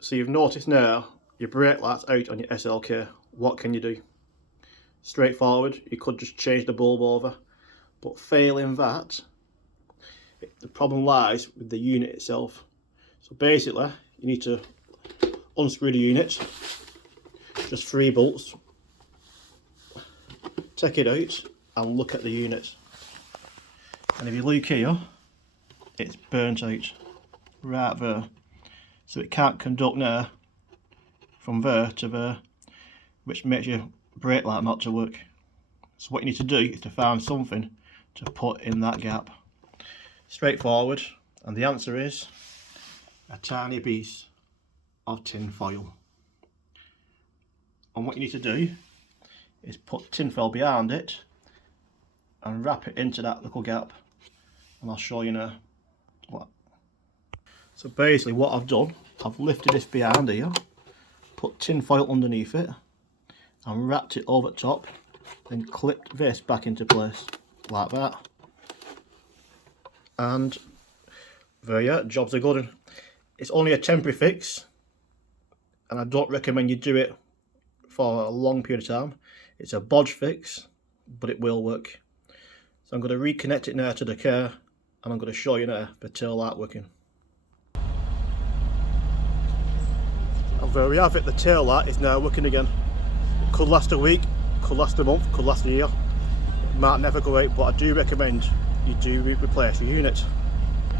So you've noticed now your brake light's out on your SLK. What can you do? Straightforward, you could just change the bulb over, but failing that, the problem lies with the unit itself. So basically, you need to unscrew the unit, just 3 bolts, take it out and look at the unit. And if you look here, it's burnt out right there. So it can't conduct now from there to there, which makes your brake light not to work. So what you need to do is to find something to put in that gap. Straightforward, and the answer is a tiny piece of tin foil. And what you need to do is put tin foil behind it and wrap it into that little gap, and I'll show you now what. So basically what I've done, I've lifted this behind here, put tin foil underneath it and wrapped it over the top, then clipped this back into place like that, and there you are, jobs are good. It's only a temporary fix and I don't recommend you do it for a long period of time. It's a bodge fix, but it will work. So I'm going to reconnect it now to the car and I'm going to show you now the tail light working. And there we have it, the tail light is now working again. It could last a week, could last a month, could last a year. It might never go out, but I do recommend you do replace your unit.